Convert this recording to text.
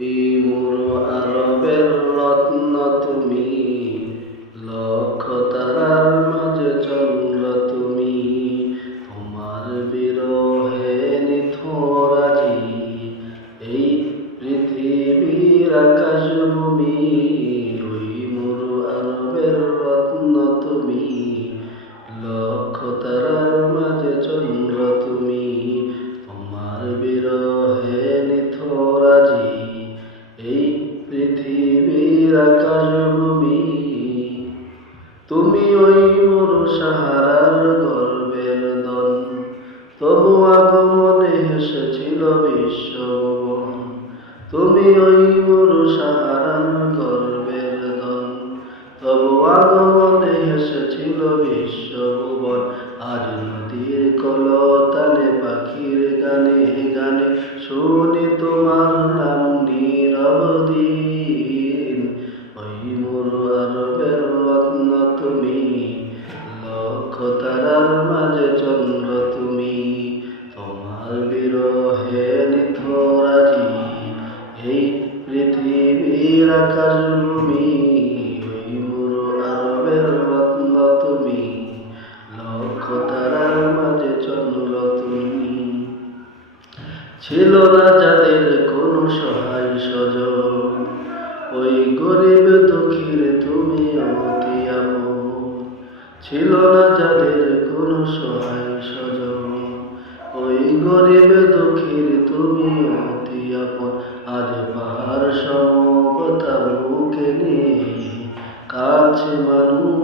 এই মোর আরবের রত্ন তুমি, লক্ষ তারার মাঝে চন্দ্র তুমি। তোমার বিরহে নিথর আজি এই পৃথিবীর আকাশ ভূমি। ওই মোর আরবের রত্ন তুমি, লক্ষ তারার মাঝে চন্দ্র তুমি। তোমার বিরহে নিথর আজি এই পৃথিবীর আকাশ ভূমি। তুমি ওই মোর সাহারার গর্বের দন, তবু আগমনে হেসেছিল বিশ্বভুবন। তুমি ওই মোর সাহারার গর্বের দন, তবু আগমনে হেসেছিল বিশ্বভুবন। আজ নদীর কলতানে পাখির গানে গানে শুনি তোমার নাম নিরবদিন। ওই মোর আরবের রত্ন তুমি, লক্ষ তারার মাঝে চন্দ্র তুমি। তোমার বিরহে নিথর আজি এই পৃথিবীর আকাশ ভূমি। ওই মোর আরবের রত্ন তুমি, লক্ষ তারার মাঝে চন্দ্র তুমি। ছিল না যাদের কোনো সহায় স্বজন, ওই গরিব দুঃখীর তুমি অতি আপন। ছিল না যাদের কোনো সহায় স্বজন, ওই গরিব দুঃখীর তুমি অতি আপন। আজ পাহাড় সমকতা বুকে নিয়ে কাছে মানুষ